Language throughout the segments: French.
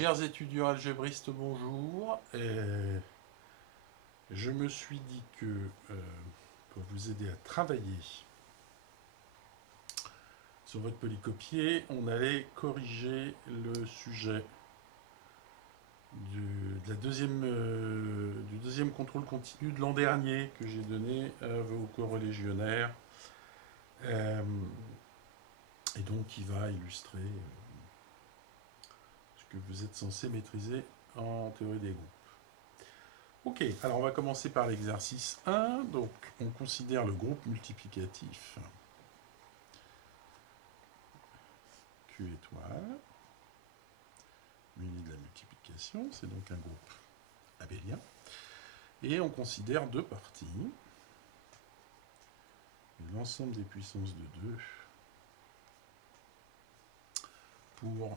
Chers étudiants algébristes, bonjour. Je me suis dit que pour vous aider à travailler sur votre polycopier, on allait corriger le sujet du deuxième contrôle continu de l'an dernier que j'ai donné à vos corréligionnaires. Et donc qui va illustrer ce que vous êtes censé maîtriser en théorie des groupes. Ok, alors on va commencer par l'exercice 1. Donc on considère le groupe multiplicatif Q étoile, muni de la multiplication, c'est donc un groupe abélien. Et on considère deux parties. L'ensemble des puissances de 2 pour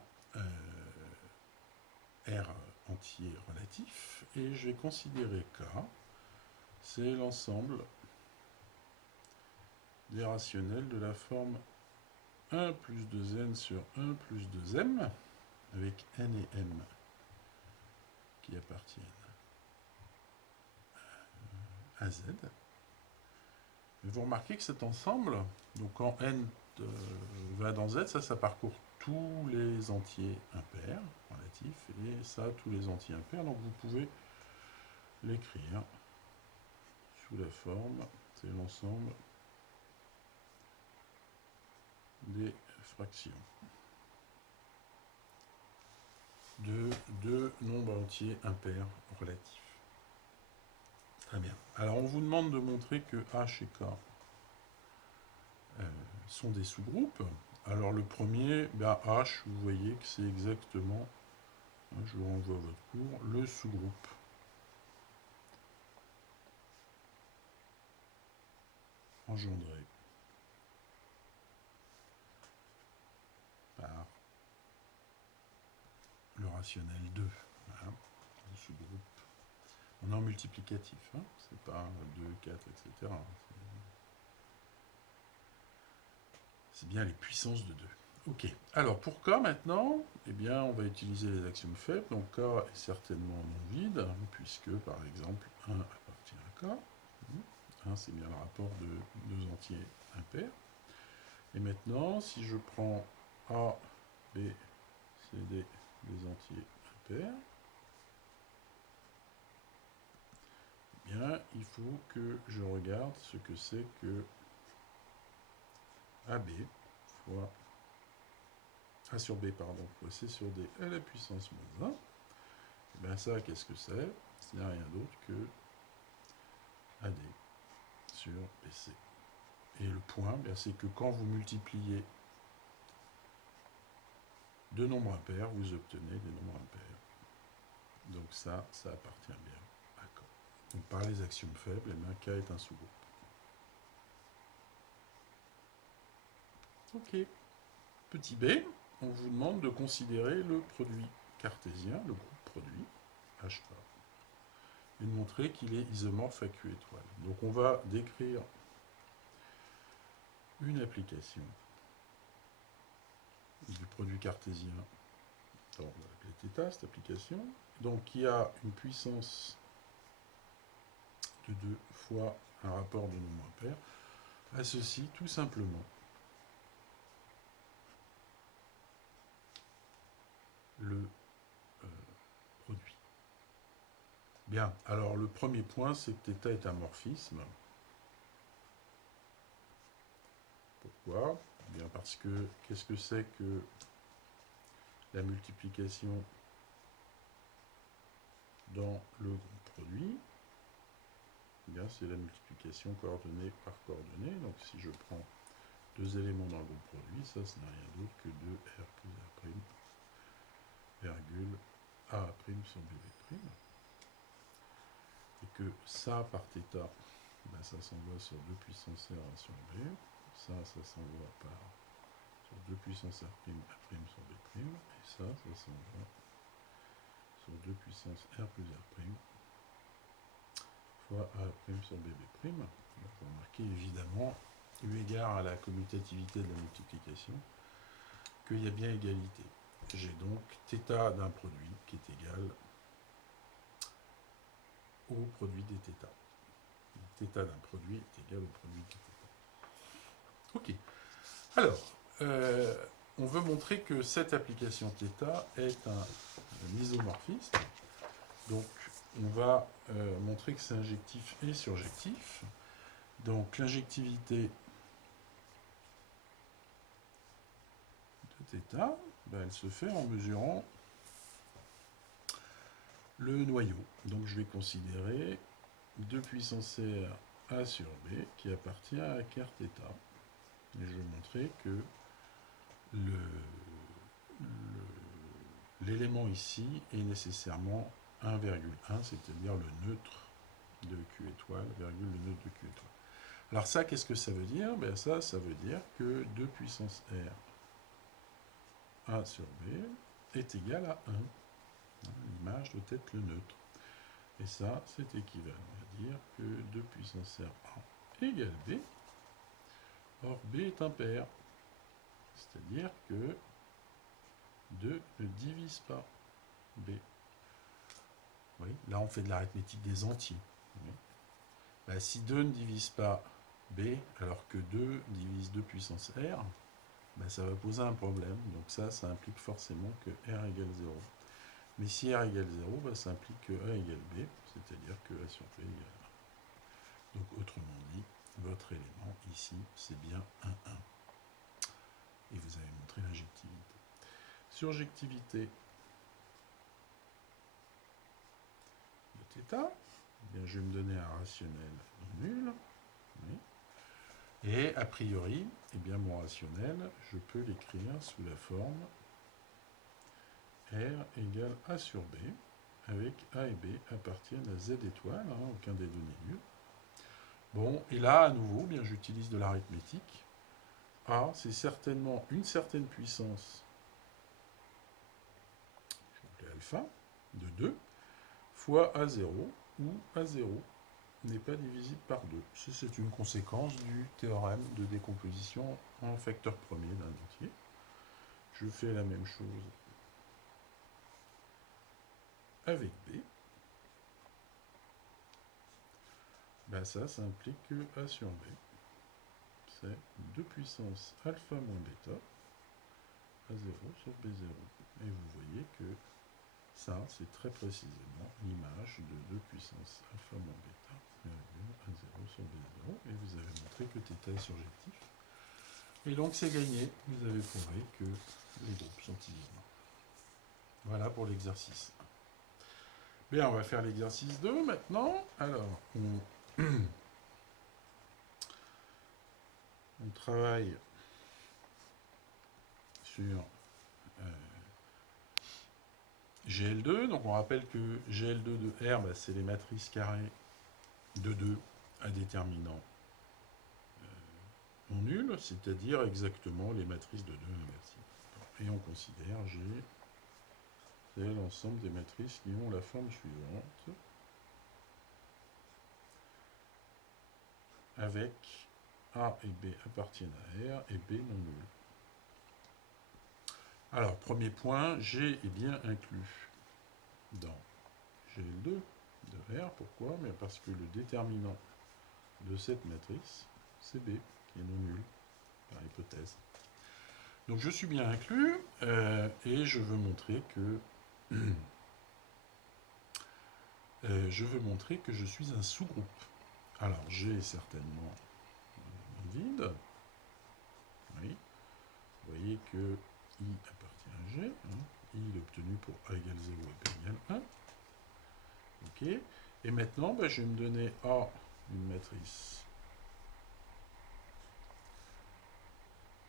R entier relatif. Et je vais considérer K, c'est l'ensemble des rationnels de la forme 1 plus 2n sur 1 plus 2m, avec n et m qui appartiennent à z. Et vous remarquez que cet ensemble, donc quand n va dans z, ça parcourt tous les entiers impairs relatifs, et ça tous les entiers impairs, donc vous pouvez l'écrire sous la forme, c'est l'ensemble des fractions de deux nombres entiers impairs relatifs. Très bien. Alors on vous demande de montrer que H et K sont des sous-groupes. Alors le premier, H, vous voyez que c'est exactement, je vous renvoie à votre cours, le sous-groupe engendré par le rationnel 2. Voilà, le sous-groupe. On est en multiplicatif, c'est pas 2, 4, etc. C'est bien les puissances de 2. Ok, alors pour K maintenant, eh bien, on va utiliser les axiomes faibles. Donc K est certainement non vide, puisque par exemple 1 appartient à K. 1, c'est bien le rapport de deux entiers impairs. Et maintenant, si je prends A, B, C, D, des entiers impairs, eh bien, il faut que je regarde ce que c'est que AB fois A sur B, pardon, fois C sur D à la puissance moins 1. Et bien ça, qu'est-ce que c'est? Ce n'est rien d'autre que AD sur BC. Et le point, c'est que quand vous multipliez deux nombres impairs, vous obtenez des nombres impairs. Donc ça appartient bien à K. Donc par les axiomes faibles, K est un sous-groupe. Ok. Petit b, on vous demande de considérer le produit cartésien, le groupe produit, H bar, et de montrer qu'il est isomorphe à Q étoile. Donc on va décrire une application du produit cartésien, on va l'appeler θ, cette application, donc qui a une puissance de 2 fois un rapport de nombres impairs, associe tout simplement le produit. Bien, alors le premier point, c'est que θ est un morphisme. Pourquoi? Bien parce que, qu'est-ce que c'est que la multiplication dans le groupe produit? Bien, c'est la multiplication coordonnée par coordonnée. Donc si je prends deux éléments dans le groupe produit, ça, ce n'est rien d'autre que 2R plus R', virgule A' sur BB'. Et que ça, par θ, ça s'envoie sur 2 puissance R sur B. Ça s'envoie sur 2 puissance R', A' sur B'. Et ça s'envoie sur 2 puissance R plus R' fois A' sur BB'. Donc, vous remarquez évidemment, eu égard à la commutativité de la multiplication, qu'il y a bien égalité. j'ai donc θ d'un produit qui est égal au produit des θ. Θ d'un produit est égal au produit des θ. Ok. Alors, on veut montrer que cette application θ est un isomorphisme. Donc, on va montrer que c'est injectif et surjectif. Donc, l'injectivité de θ, ben, elle se fait en mesurant le noyau. Donc, je vais considérer 2 puissance R A sur B qui appartient à ker θ. Et je vais montrer que l'élément ici est nécessairement 1,1, c'est-à-dire le neutre de Q étoile, virgule le neutre de Q étoile. Alors ça, qu'est-ce que ça veut dire? Ben ça veut dire que 2 puissance R A sur B est égal à 1. L'image doit être le neutre. Et ça, c'est équivalent à dire que 2 puissance R A égale B. Or, B est impair. C'est-à-dire que 2 ne divise pas B. Oui, là, on fait de l'arithmétique des entiers. Oui. Ben, si 2 ne divise pas B, alors que 2 divise 2 puissance R, ben, ça va poser un problème. Donc ça implique forcément que R égale 0. Mais si R égale 0, ben, ça implique que A égale B, c'est-à-dire que A sur B égale 1. Donc autrement dit, votre élément ici, c'est bien 1, 1. Et vous avez montré l'injectivité. Surjectivité de θ, eh bien, je vais me donner un rationnel non nul. Oui. Et a priori, eh bien, mon rationnel, je peux l'écrire sous la forme R égale A sur B, avec A et B appartiennent à Z étoile, hein, aucun des deux n'est nul. Bon, et là, à nouveau, bien, j'utilise de l'arithmétique. A, c'est certainement une certaine puissance, je vais appeler alpha, de 2, fois A0, où A0 n'est pas divisible par 2. C'est une conséquence du théorème de décomposition en facteur premier d'un entier. Je fais la même chose avec B. Ben ça implique que A sur B, c'est 2 puissance alpha moins bêta, A0 sur B0. Et vous voyez que ça, c'est très précisément l'image de 2 puissance alpha moins bêta, A0 sur B0. Et vous avez montré que θ est surjectif. Et donc c'est gagné, vous avez prouvé que les groupes sont isomes. Voilà pour l'exercice 1. Bien, on va faire l'exercice 2 maintenant. Alors, on travaille sur GL2. Donc on rappelle que GL2 de R, bah, c'est les matrices carrées de 2 à déterminant non nul, c'est-à-dire exactement les matrices de 2 inversibles. Et on considère G, c'est l'ensemble des matrices qui ont la forme suivante, avec A et B appartiennent à R et B non nul. Alors, premier point, G est bien inclus dans GL2 de R. Pourquoi? Mais parce que le déterminant de cette matrice, c'est B, qui est non nul, par hypothèse. Donc je suis bien inclus, et je veux montrer que je suis un sous-groupe. Alors G est certainement vide. Oui. Vous voyez que I appartient à G. I est obtenu pour A égale 0 et B égale 1. Ok. Et maintenant, je vais me donner A, une matrice.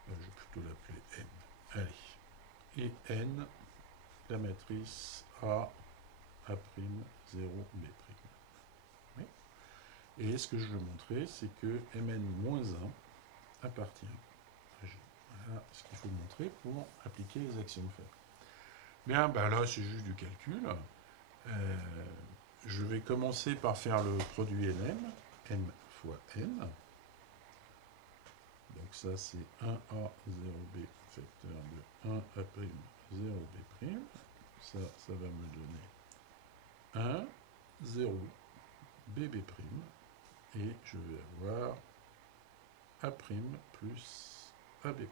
Je vais plutôt l'appeler N. Allez. Et N, la matrice A, A', 0, B'. Oui. Et ce que je veux montrer, c'est que Mn-1 appartient à G. Voilà ce qu'il faut montrer pour appliquer les axiomes faibles. Bien, là, c'est juste du calcul. Je vais commencer par faire le produit NM, M fois N. Donc ça, c'est 1A, 0B, facteur de 1A', 0B'. Ça va me donner 1, 0, BB'. Et je vais avoir A' plus AB'.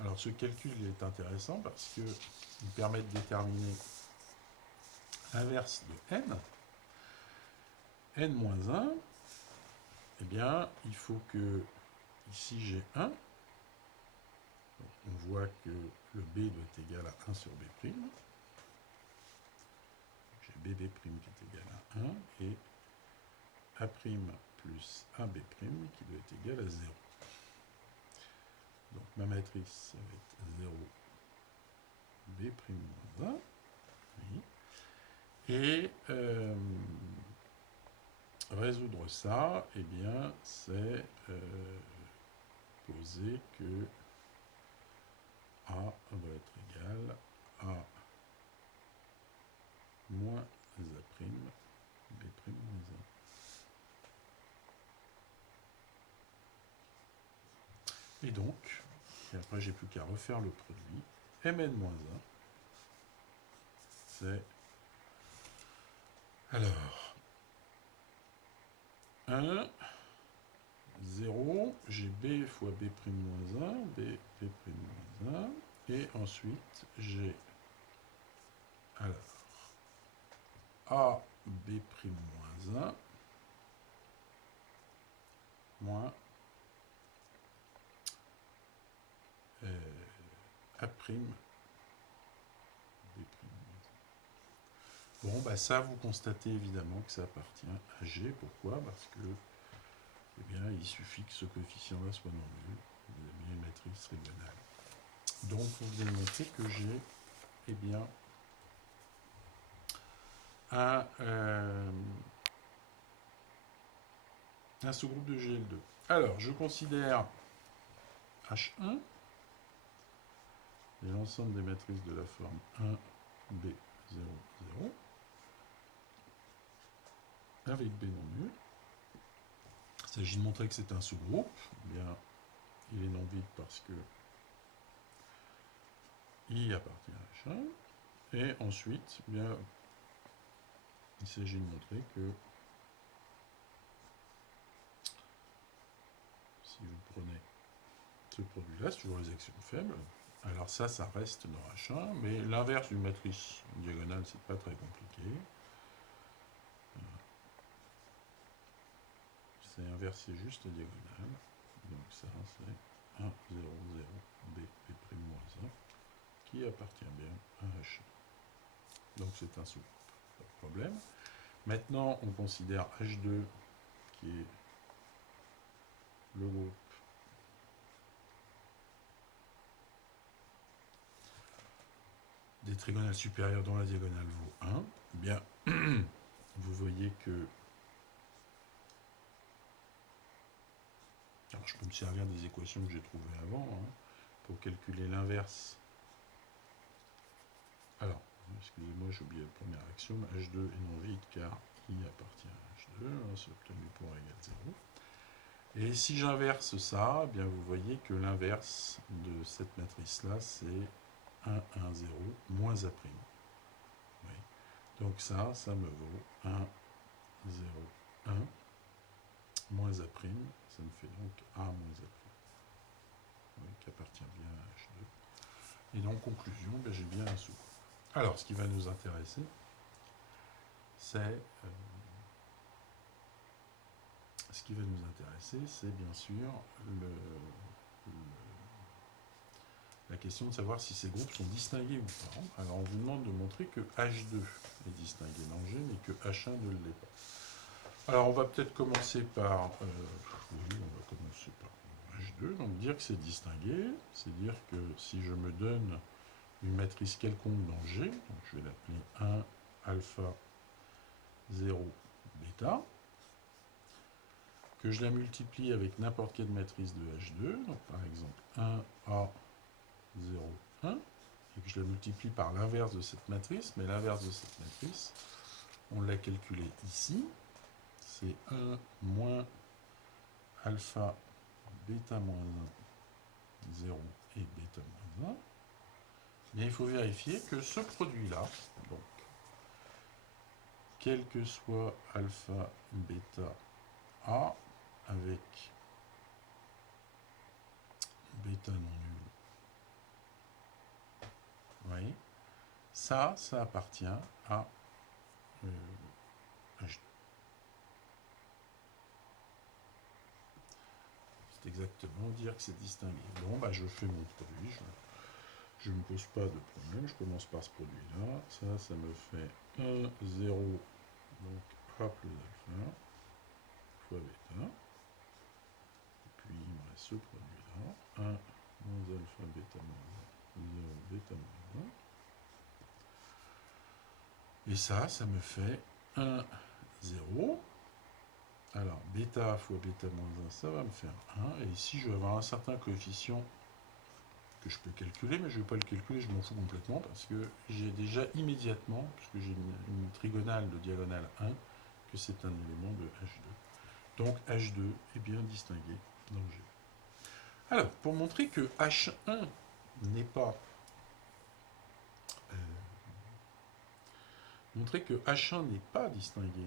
Alors ce calcul est intéressant parce qu'il permet de déterminer l'inverse de n. n-1, eh bien, il faut que, ici j'ai 1. Donc, on voit que le b doit être égal à 1 sur b'. J'ai bb' qui est égal à 1 et a' plus ab' qui doit être égal à 0. Donc ma matrice, ça va être 0, b' moins 1. Oui. Et résoudre ça, eh bien, c'est poser que A va être égal à moins A', b' moins 1. Et donc, et après j'ai plus qu'à refaire le produit, mn-1, c'est alors 1, 0, j'ai b fois b' moins 1, b' moins 1, et ensuite j'ai alors a b' moins 1 moins a'. Bon, bah ça, vous constatez évidemment que ça appartient à G. Pourquoi? Parce que, eh bien, il suffit que ce coefficient-là soit non nul. Vous avez bien une matrice régionale. Donc, vous venez de montrer que G, eh bien, un sous-groupe de GL2. Alors, je considère H1 et l'ensemble des matrices de la forme 1, B, 0, 0. Avec B non nul. Il s'agit de montrer que c'est un sous-groupe. Eh bien, il est non vide parce que I appartient à H1. Et ensuite, eh bien, il s'agit de montrer que si vous prenez ce produit-là, c'est toujours les actions faibles. Alors ça reste dans H1, mais l'inverse d'une matrice diagonale, c'est pas très compliqué. C'est inverser juste la diagonale. Donc ça, c'est 1, 0, 0, B, B' moins 1, qui appartient bien à H1. Donc c'est un sous-groupe, pas de problème. Maintenant, on considère H2, qui est le groupe des trigonales supérieures dont la diagonale vaut 1. Eh bien, vous voyez que... Alors, je peux me servir des équations que j'ai trouvées avant, hein, pour calculer l'inverse. Alors, excusez-moi, j'ai oublié le premier axiome. H2 est non vide car I appartient à H2. C'est obtenu pour égal 0. Et si j'inverse ça, eh bien, vous voyez que l'inverse de cette matrice-là, c'est 1, 1, 0, moins A'. Oui. Donc ça me vaut 1, 0, 1, moins A'. Ça me fait donc A moins A'. Oui, qui appartient bien à H2. Et donc, conclusion, ben, j'ai bien un sous-groupe. Alors, ce qui va nous intéresser, c'est... bien sûr la question de savoir si ces groupes sont distingués ou pas. Alors on vous demande de montrer que H2 est distingué dans G, mais que H1 ne l'est pas. Alors on va peut-être commencer par... oui, on va commencer par H2, donc dire que c'est distingué, c'est dire que si je me donne une matrice quelconque dans G, donc je vais l'appeler 1, alpha, 0, bêta, que je la multiplie avec n'importe quelle matrice de H2, donc par exemple 1A, 0, 1, et que je la multiplie par l'inverse de cette matrice, mais l'inverse de cette matrice, on l'a calculé ici, c'est 1 moins alpha, bêta moins 1, 0 et bêta moins 1. Mais il faut vérifier que ce produit-là, donc, quel que soit alpha, bêta, A, avec bêta non nul, vous voyez, ça appartient à H2. C'est exactement dire que c'est distingué. Bon, bah, je fais mon produit, je ne me pose pas de problème, je commence par ce produit-là, ça me fait 1, 0, donc A plus alpha, fois bêta, et puis il me reste ce produit-là, 1, moins alpha, bêta moins 1, 0, bêta moins 1, et ça me fait 1, 0, alors bêta fois bêta moins 1, ça va me faire 1, et ici je vais avoir un certain coefficient que je peux calculer, mais je ne vais pas le calculer, je m'en fous complètement, parce que j'ai déjà immédiatement, puisque j'ai une trigonale de diagonale 1, que c'est un élément de H2. Donc H2 est bien distingué dans G. Alors, pour montrer que H1 n'est pas... montrer que H1 n'est pas distingué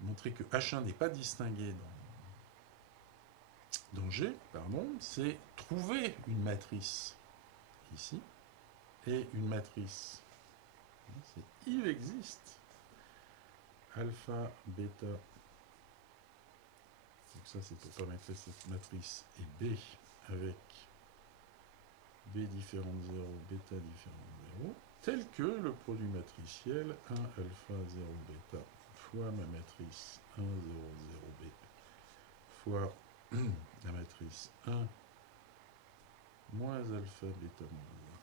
montrer que H1 n'est pas distingué dans G, pardon, c'est trouver une matrice ici, et une matrice, c'est il existe alpha, bêta, donc ça c'est pour paramétrer cette matrice, et B avec B différent de 0, bêta différent de 0, tel que le produit matriciel 1 alpha 0 bêta fois ma matrice 1 0 0 b fois la matrice 1 moins alpha bêta moins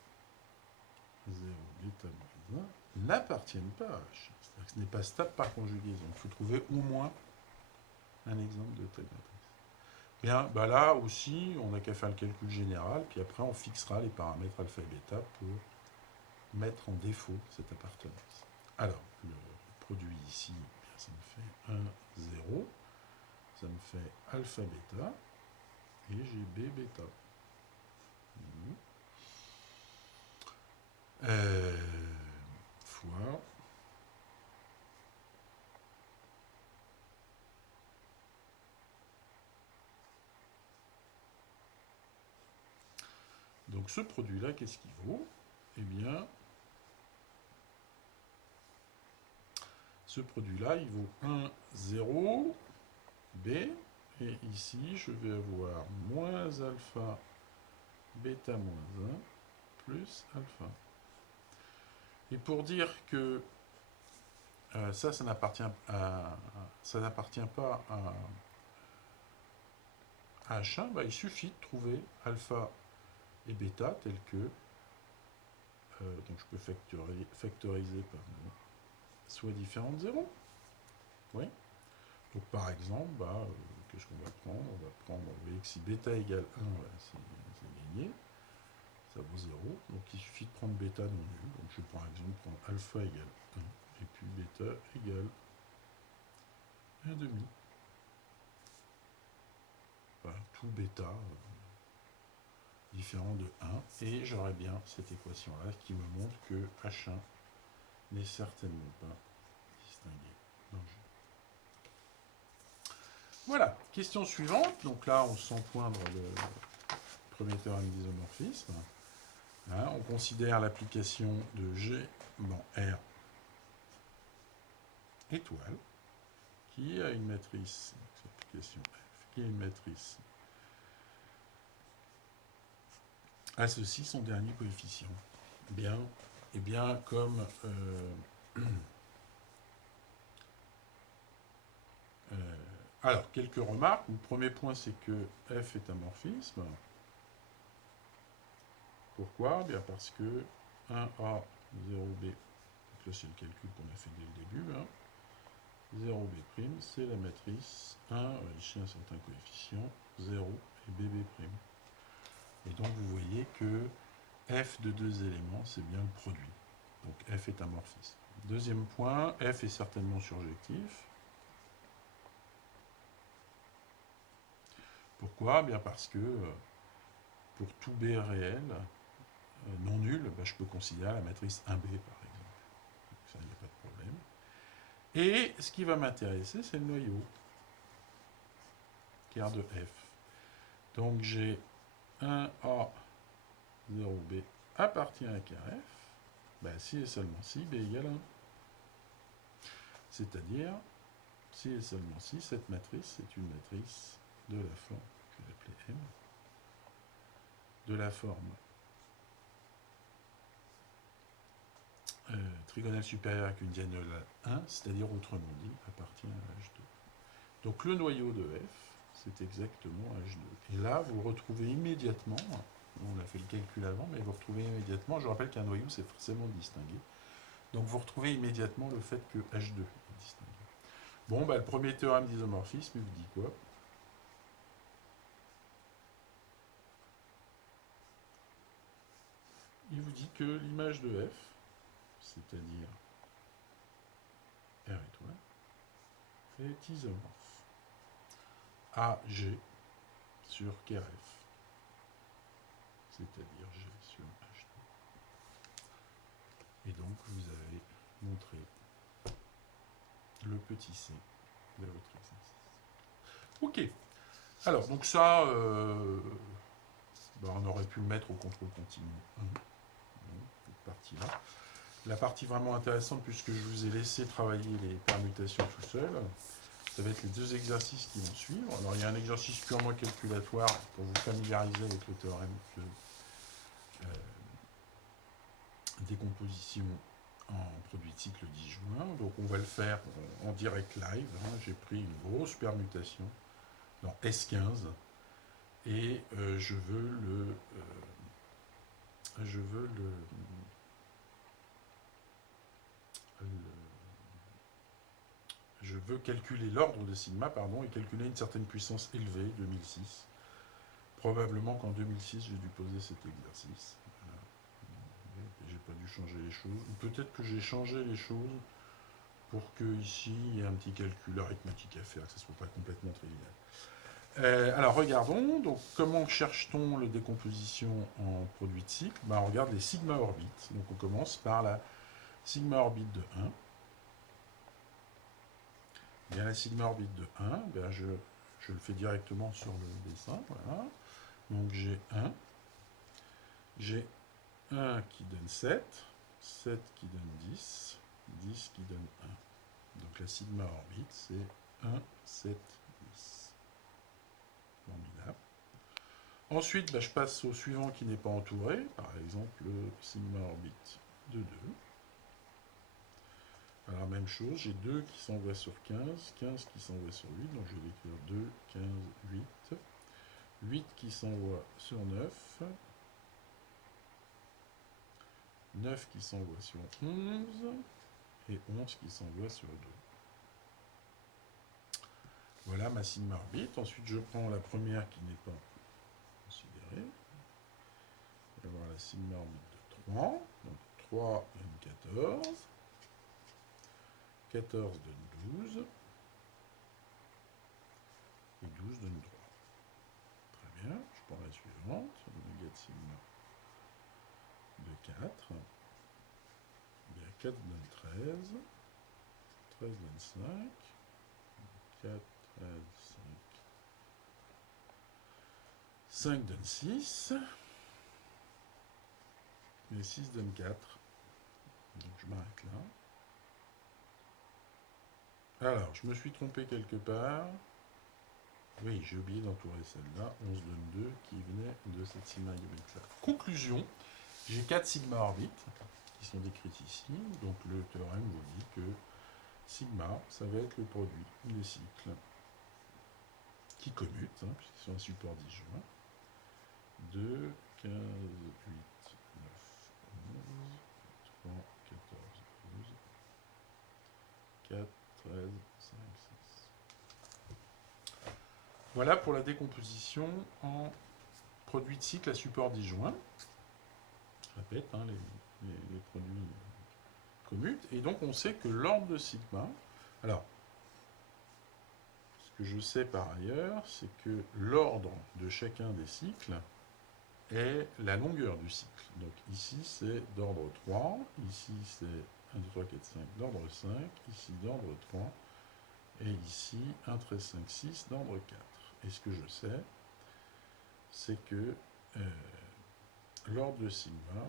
1 0 bêta moins 1 n'appartiennent pas à H. C'est-à-dire que ce n'est pas stable par conjugaison. Il faut trouver au moins un exemple de telle matrice. Bien, bah là aussi, on n'a qu'à faire le calcul général, puis après on fixera les paramètres alpha et bêta pour mettre en défaut cette appartenance. Alors, le produit ici, ça me fait 1, 0, ça me fait alpha bêta, et j'ai B bêta. Fois donc ce produit-là, qu'est-ce qu'il vaut? Eh bien, ce produit-là, il vaut 1, 0, B, et ici, je vais avoir moins alpha, bêta moins 1, plus alpha. Et pour dire que ça n'appartient pas à H1, bah, il suffit de trouver alpha et bêta tel que, donc je peux factoriser par soit différent de 0. Oui. Donc par exemple, bah, qu'est-ce qu'on va prendre? On va prendre, vous voyez que si bêta égale 1, bah, c'est gagné. Ça vaut 0. Donc il suffit de prendre bêta non nul. Donc je vais par exemple prendre alpha égale 1. Et puis bêta égale 1,5. Voilà, tout bêta différent de 1. Et j'aurai bien cette équation-là qui me montre que H1 n'est certainement pas distingué dans G. Voilà, question suivante. Donc là, on sent poindre le premier théorème d'isomorphisme. Hein, on considère l'application de G dans R étoile, qui a une matrice, cette application F, qui a une matrice a ceci son dernier coefficient. Bien, et bien comme alors, quelques remarques. Le premier point, c'est que F est un morphisme. Pourquoi? Bien parce que 1A, 0B, donc là c'est le calcul qu'on a fait dès le début, hein. 0B', c'est la matrice 1, ici un certain coefficient, 0 et BB'. Et donc vous voyez que F de deux éléments, c'est bien le produit. Donc F est un morphisme. Deuxième point, F est certainement surjectif. Pourquoi? Bien parce que pour tout B réel non nul, je peux considérer la matrice 1B par exemple. Donc ça, il n'y a pas de problème. Et ce qui va m'intéresser, c'est le noyau, car de F. Donc j'ai 1A 0B appartient à car F. Si et seulement si B égale 1. C'est-à-dire, si et seulement si, cette matrice est une matrice de la forme, que je vais appeler M, de la forme trigonale supérieure avec une diagonale 1, c'est-à-dire autrement dit, appartient à H2. Donc le noyau de F, c'est exactement H2. Et là, vous retrouvez immédiatement, on a fait le calcul avant, mais vous retrouvez immédiatement, je rappelle qu'un noyau, c'est forcément distingué. Donc vous retrouvez immédiatement le fait que H2 est distingué. Bon, le premier théorème d'isomorphisme, il vous dit quoi? Il vous dit que l'image de F, c'est-à-dire R étoile, est isomorphe à G sur KF, c'est-à-dire G sur H2. Et donc, vous avez montré le petit c de votre exercice. Ok. Alors, donc ça, on aurait pu le mettre au contrôle continu. Cette partie-là. La partie vraiment intéressante, puisque je vous ai laissé travailler les permutations tout seul, ça va être les deux exercices qui vont suivre. Alors, il y a un exercice purement calculatoire pour vous familiariser avec le théorème de décomposition en produit de cycle disjoint. Donc, on va le faire en direct live. J'ai pris une grosse permutation dans S15 et je veux calculer l'ordre de sigma, et calculer une certaine puissance élevée, 2006. Probablement qu'en 2006, j'ai dû poser cet exercice. Voilà. J'ai pas dû changer les choses. Peut-être que j'ai changé les choses pour que ici, il y ait un petit calcul arithmétique à faire, que ce ne soit pas complètement trivial. Alors, regardons. Donc, comment cherche-t-on la décomposition en produit de cycle? On regarde les sigma orbites. Donc, on commence par la sigma orbite de 1. Bien, la sigma orbite de 1, je le fais directement sur le dessin. Voilà. Donc, j'ai 1. J'ai 1 qui donne 7. 7 qui donne 10. 10 qui donne 1. Donc, la sigma orbite, c'est 1, 7, 10. Formidable. Ensuite, je passe au suivant qui n'est pas entouré, par exemple le sigma orbite de 2. Alors, même chose, j'ai 2 qui s'envoient sur 15, 15 qui s'envoient sur 8, donc je vais l'écrire 2, 15, 8. 8 qui s'envoie sur 9. 9 qui s'envoie sur 11. Et 11 qui s'envoie sur 2. Voilà ma sigma orbite. Ensuite, je prends la première qui n'est pas considérée. On va avoir la sigma orbite de 3. Donc 3 donne 14. 14 donne 12. Et 12 donne 3. Très bien. Je prends la suivante. Oméga de sigma de 4. Bien, 4 donne 13. 13 donne 5. 4, 13, 5. 5 donne 6. Et 6 donne 4. Donc je m'arrête là. Alors, je me suis trompé quelque part. Oui, j'ai oublié d'entourer celle-là. 11 donne 2 qui venait de cette sigma orbite-là. Conclusion, j'ai 4 sigma orbites qui sont décrites ici. Donc le théorème vous dit que sigma, ça va être le produit des cycles qui commutent, puisqu'ils sont un support disjoint. 2, 15, 8, 9, 11, 3, 14, 12, 4, 13, 5, 6. Voilà pour la décomposition en produits de cycle à support disjoint. Je répète, les produits commutent. Et donc on sait que l'ordre de sigma, alors, que je sais par ailleurs, c'est que l'ordre de chacun des cycles est la longueur du cycle. Donc ici, c'est d'ordre 3, ici, c'est 1, 2, 3, 4, 5 d'ordre 5, ici d'ordre 3, et ici 1, 13, 5, 6 d'ordre 4. Et ce que je sais, c'est que l'ordre de sigma,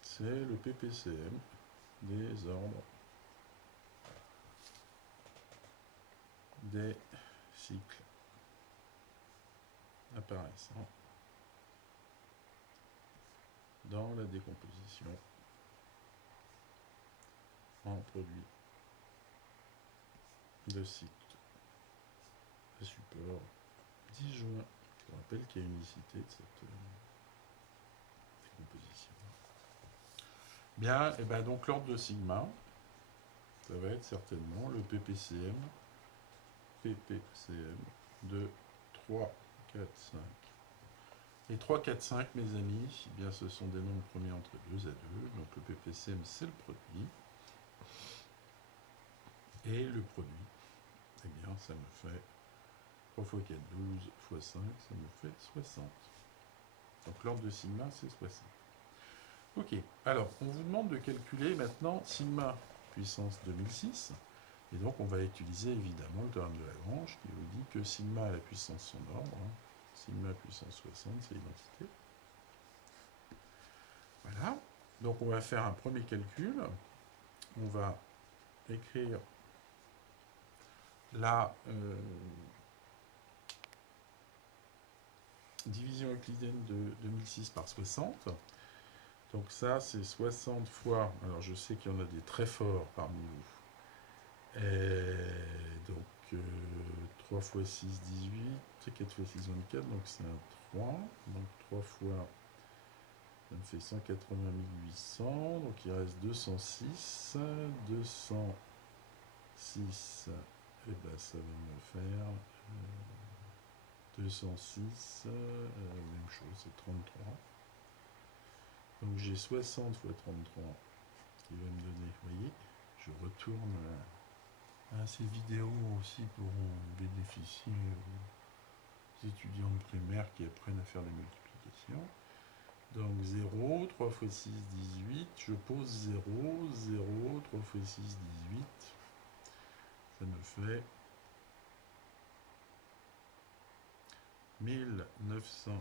c'est le PPCM des ordres des cycles apparaissant dans la décomposition en produit de cycle à support disjoint. Je vous rappelle qu'il y a unicité de cette décomposition. Bien, et bien donc l'ordre de sigma, ça va être certainement le PPCM de 3, 4, 5. Et 3, 4, 5, mes amis, eh bien, ce sont des nombres premiers entre 2 à 2. Donc le PPCM, c'est le produit. Et le produit, eh bien, ça me fait 3 fois 4, 12 fois 5, ça me fait 60. Donc l'ordre de sigma, c'est 60. Ok, alors on vous demande de calculer maintenant sigma puissance 2006. Et donc on va utiliser évidemment le théorème de Lagrange qui vous dit que sigma à la puissance son ordre, sigma puissance 60, c'est l'identité. Voilà, donc on va faire un premier calcul. On va écrire la division euclidienne de 2006 par 60. Donc ça, c'est 60 fois... Alors je sais qu'il y en a des très forts parmi vous. Et donc 3 fois 6, 18. 4 fois 6, 24. Donc c'est un 3. Donc 3 fois... Ça me fait 180 800. Donc il reste 206. 206... Et ben ça va me faire 206, même chose, c'est 33. Donc j'ai 60 fois 33 qui va me donner, vous voyez, je retourne à ces vidéos aussi pourront bénéficier aux étudiants de primaire qui apprennent à faire des multiplications. Donc 0, 3 fois 6, 18, je pose 0, 0, 3 fois 6, 18, ça me fait 1980.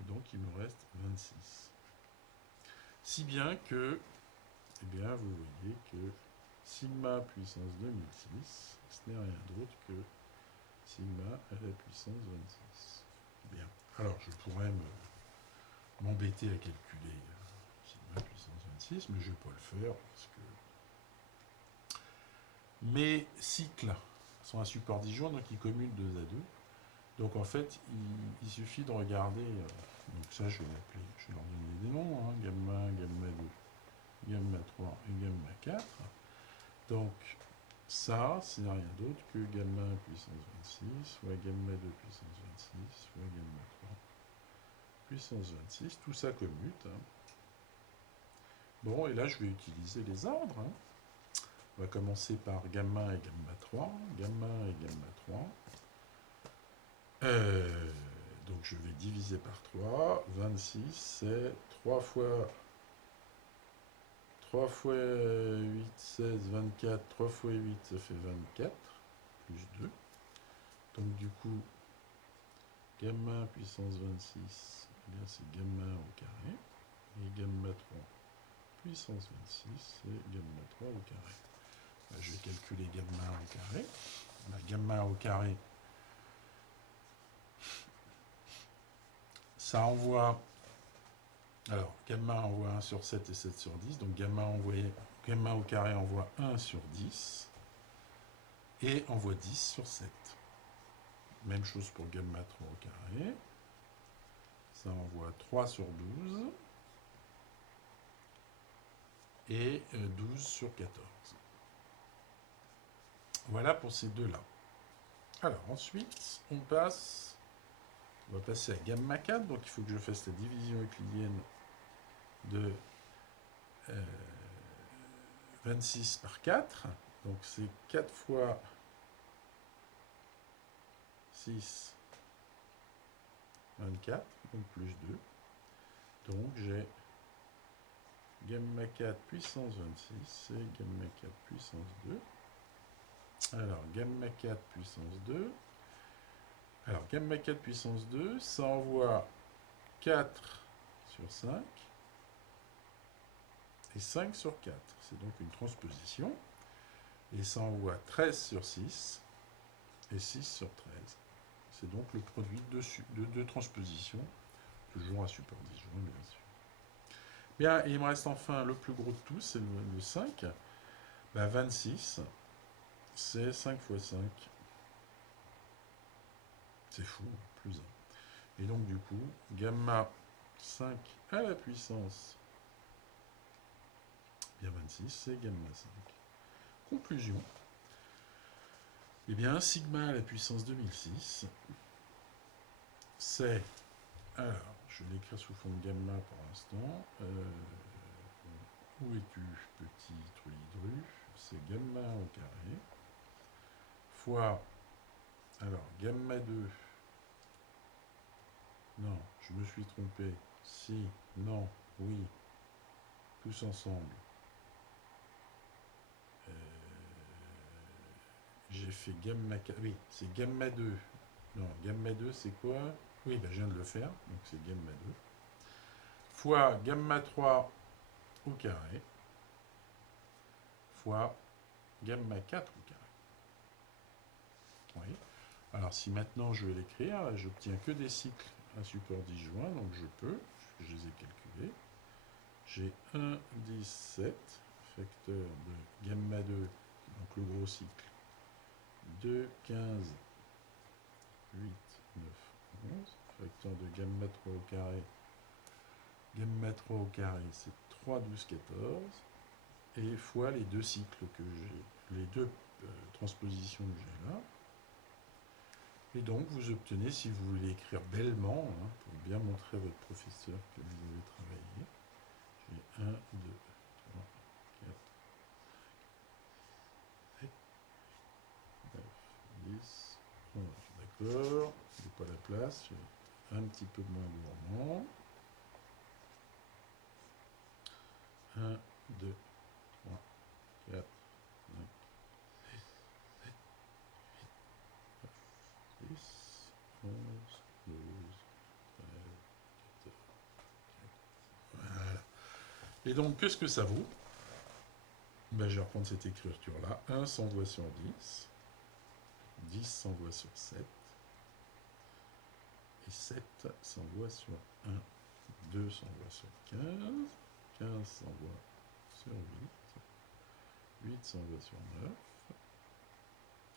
Et donc il me reste 26. Si bien que, eh bien, vous voyez que sigma puissance 2006, ce n'est rien d'autre que sigma à la puissance 26. Bien. Alors je pourrais m'embêter à calculer sigma puissance 26, mais je ne vais pas le faire parce que mes cycles sont un support disjoint, donc ils commute 2 à 2. Donc en fait, il suffit de regarder, donc ça je vais l'appeler, je vais leur donner des noms, hein, gamma 1, gamma 2, gamma 3 et gamma 4. Donc ça, c'est rien d'autre que gamma 1 puissance 26, fois gamma 2 puissance 26, fois gamma 3 puissance 26, tout ça commute. Hein. Bon, et là je vais utiliser les ordres. Hein. On va commencer par gamma et gamma 3, gamma et gamma 3. Donc je vais diviser par 3. 26, c'est 3 fois 8, 16, 24. 3 fois 8, ça fait 24, plus 2. Donc du coup, gamma puissance 26, eh bien c'est gamma au carré. Et gamma 3 puissance 26, c'est gamma 3 au carré. Là, je vais calculer gamma au carré. La gamma au carré, ça envoie... Alors, gamma envoie 1 sur 7 et 7 sur 10. Donc gamma au carré envoie 1 sur 10 et envoie 10 sur 7. Même chose pour gamma 3 au carré. Ça envoie 3 sur 12 et 12 sur 14. Voilà pour ces deux-là. Alors ensuite, on va passer à gamma 4. Donc il faut que je fasse la division euclidienne de 26 par 4, donc c'est 4 fois 6, 24, donc plus 2. Donc j'ai gamma 4 puissance 26 et gamma 4 puissance 2. Alors, gamma 4 puissance 2. Alors, gamma 4 puissance 2, ça envoie 4 sur 5 et 5 sur 4. C'est donc une transposition. Et ça envoie 13 sur 6 et 6 sur 13. C'est donc le produit de deux transpositions, toujours à support disjoint, bien sûr. Bien, il me reste enfin le plus gros de tous, c'est le 5. Ben, 26, c'est 5 fois 5. C'est fou, plus 1. Et donc, du coup, gamma 5 à la puissance, bien 26, c'est gamma 5. Conclusion. Eh bien, sigma à la puissance 2006, c'est... Alors, je vais l'écrire sous forme gamma pour l'instant. Où es-tu, petit trulidru? C'est gamma au carré. Fois... Alors, gamma 2... Non, je me suis trompé. Si, non, oui. Tous ensemble. J'ai fait gamma 4. Oui, c'est gamma 2. Non, gamma 2, c'est quoi? Oui, ben, je viens de le faire. Donc, c'est gamma 2. Fois gamma 3 au carré. Fois gamma 4 au carré. Oui. Alors, si maintenant je vais l'écrire, j'obtiens que des cycles à support disjoint. Donc, je peux, je les ai calculés. J'ai 1, 10, 7, facteur de gamma 2, donc le gros cycle, 2, 15, 8, 9, 11, facteur de gamma 3 au carré. Gamma 3 au carré, c'est 3, 12, 14, et fois les deux cycles que j'ai, les deux transpositions que j'ai là. Et donc, vous obtenez, si vous voulez écrire bellement, hein, pour bien montrer à votre professeur que vous avez travaillé, j'ai 1, 2, 3, 4, 7, 9, 10, 11. D'accord, j'ai pas la place, j'ai un petit peu moins gourmand. 1, 2, 3, 4, 5, 6, 7, 8, 9, 10, 11, 12, 13, 14, 15. Voilà. Et donc, qu'est-ce que ça vaut? Ben, je vais reprendre cette écriture-là. 1 s'envoie sur 10. 10 s'envoie sur 7. Et 7 s'envoie sur 1. 2 s'envoie sur 15. 15 s'envoie sur 8. 8 s'envoie sur 9.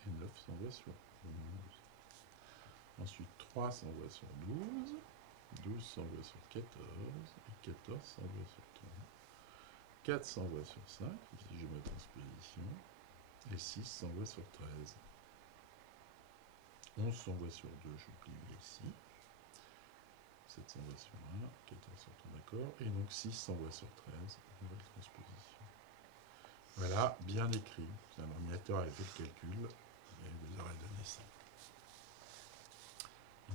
Et 9 s'envoie sur 11. Ensuite, 3 s'envoie sur 12. 12 s'envoie sur 14. Et 14 s'envoie sur 3. 4 s'envoie sur 5, si j'ai ma transposition. Et 6 s'envoie sur 13. 11 s'envoie sur 2, j'oublie ici. 7 s'envoie sur 1, 14 sur 3, d'accord. Et donc 6 s'envoie sur 13, nouvelle transposition. Voilà, bien écrit. Un ordinateur avait fait le calcul et vous aurez donné ça.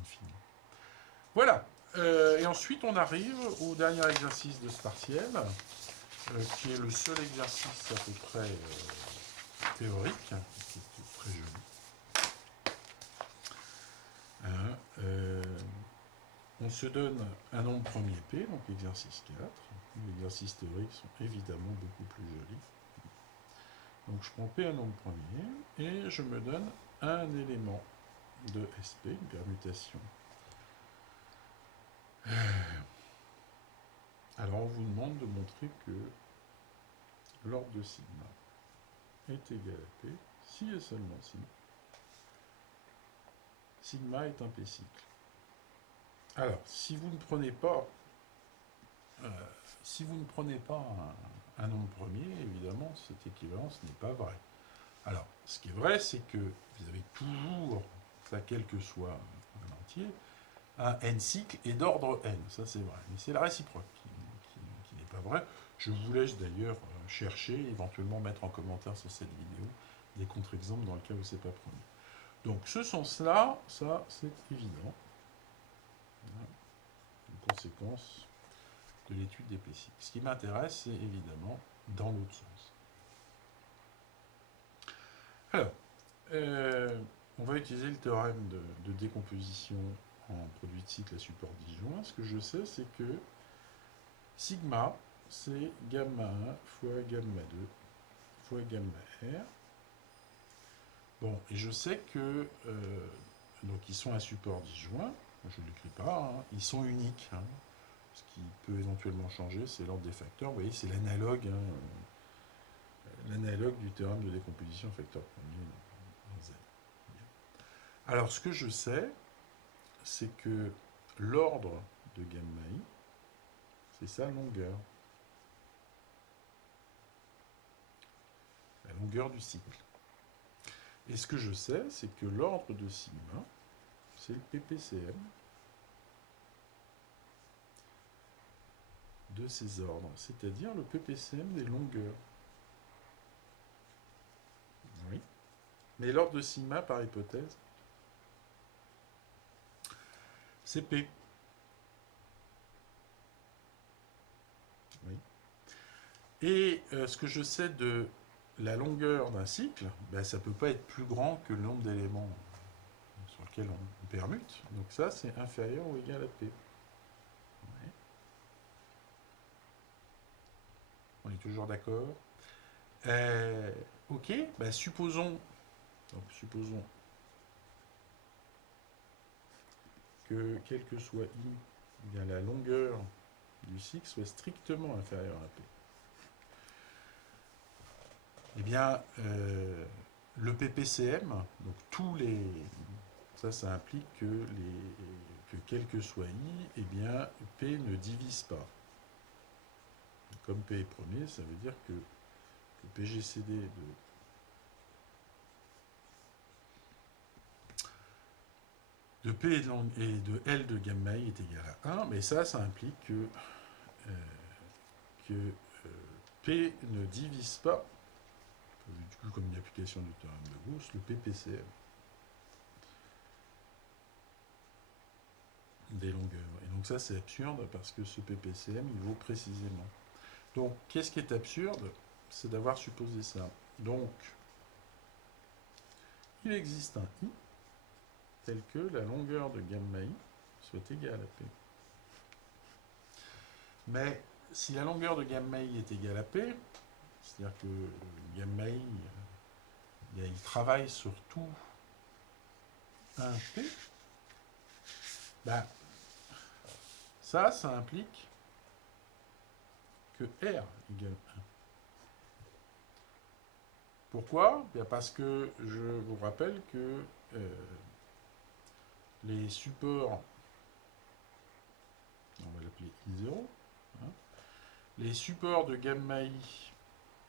Infini. Voilà. Et ensuite, on arrive au dernier exercice de ce partiel, qui est le seul exercice à peu près théorique, qui est très joli. On se donne un nombre premier P, donc exercice 4. Les exercices théoriques sont évidemment beaucoup plus jolis. Donc je prends P un nombre premier et je me donne un élément de SP, une permutation. Alors on vous demande de montrer que l'ordre de sigma est égal à P si et seulement si sigma est un P-cycle. Alors, si vous ne prenez pas un nombre premier, évidemment, cette équivalence n'est pas vraie. Alors, ce qui est vrai, c'est que vous avez toujours, ça quel que soit un entier, un n cycle et d'ordre n, ça c'est vrai. Mais c'est la réciproque qui n'est pas vrai. Je vous laisse d'ailleurs chercher, éventuellement mettre en commentaire sur cette vidéo des contre-exemples dans le cas où c'est pas promis. Donc ce sens-là, ça c'est évident. Voilà. Une conséquence de l'étude des P-cycles. Ce qui m'intéresse, c'est évidemment dans l'autre sens. Alors, on va utiliser le théorème de décomposition en produit de cycle à support disjoint. Ce que je sais, c'est que sigma, c'est gamma 1 fois gamma 2 fois gamma R. Bon, et je sais que donc ils sont à support disjoint, je ne l'écris pas, hein, ils sont uniques. Hein. Ce qui peut éventuellement changer, c'est l'ordre des facteurs. Vous voyez, c'est l'analogue, l'analogue du théorème de décomposition facteur premier dans Z. Alors, ce que je sais, c'est que l'ordre de gamma I, c'est sa longueur. La longueur du cycle. Et ce que je sais, c'est que l'ordre de sigma, c'est le PPCM de ces ordres, c'est-à-dire le PPCM des longueurs. Oui. Mais l'ordre de sigma, par hypothèse, c'est P. Oui. Et ce que je sais de la longueur d'un cycle, ben, ça ne peut pas être plus grand que le nombre d'éléments sur lequel on permute. Donc ça, c'est inférieur ou égal à P. Oui. On est toujours d'accord. Ok, ben, supposons que quel que soit I, bien, la longueur du cycle soit strictement inférieure à P. Eh bien, le PPCM, donc tous les... Ça implique que quel que soit I, eh bien, P ne divise pas. Comme P est premier, ça veut dire que le PGCD de P et de L de gamma I est égal à 1, mais ça implique que P ne divise pas, du coup, comme une application du théorème de Gauss, le PPCM des longueurs. Et donc ça, c'est absurde parce que ce PPCM, il vaut précisément. Donc, qu'est-ce qui est absurde? C'est d'avoir supposé ça. Donc, il existe un I tel que la longueur de gamma I soit égale à P. Mais si la longueur de gamma I est égale à P, c'est-à-dire que gamma I, il travaille sur tout un P, ben, ça implique que R égale 1. Pourquoi? Bien parce que je vous rappelle que les supports, on va l'appeler I0, hein, les supports de gamma I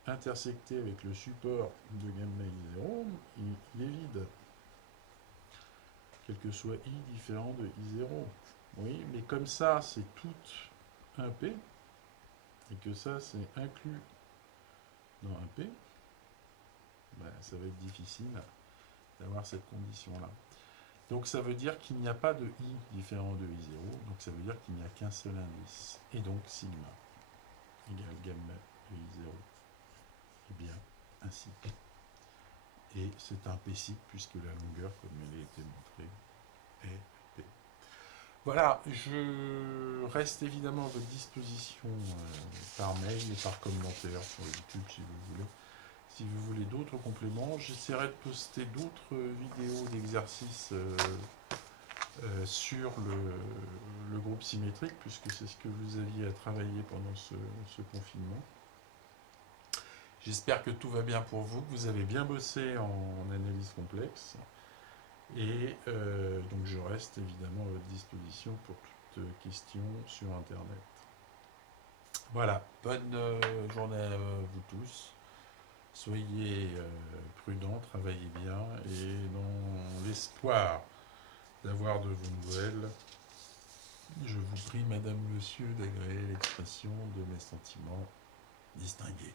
intersectés avec le support de gamma I0, il est vide. Quel que soit I différent de I0. Oui, mais comme ça, c'est tout un P, et que ça, c'est inclus dans un P, ben, ça va être difficile d'avoir cette condition-là. Donc ça veut dire qu'il n'y a pas de I différent de I0, donc ça veut dire qu'il n'y a qu'un seul indice. Et donc sigma égale gamma de I0 est bien un cycle. Et c'est un P-cycle puisque la longueur, comme elle a été montrée, est P. Voilà, je reste évidemment à votre disposition par mail et par commentaire sur YouTube si vous voulez. Si vous voulez d'autres compléments, j'essaierai de poster d'autres vidéos d'exercices sur le groupe symétrique, puisque c'est ce que vous aviez à travailler pendant ce confinement. J'espère que tout va bien pour vous, que vous avez bien bossé en analyse complexe. Et donc je reste évidemment à votre disposition pour toute question sur Internet. Voilà, bonne journée à vous tous. Soyez prudents, travaillez bien, et dans l'espoir d'avoir de vos nouvelles, je vous prie, Madame, Monsieur, d'agréer l'expression de mes sentiments distingués.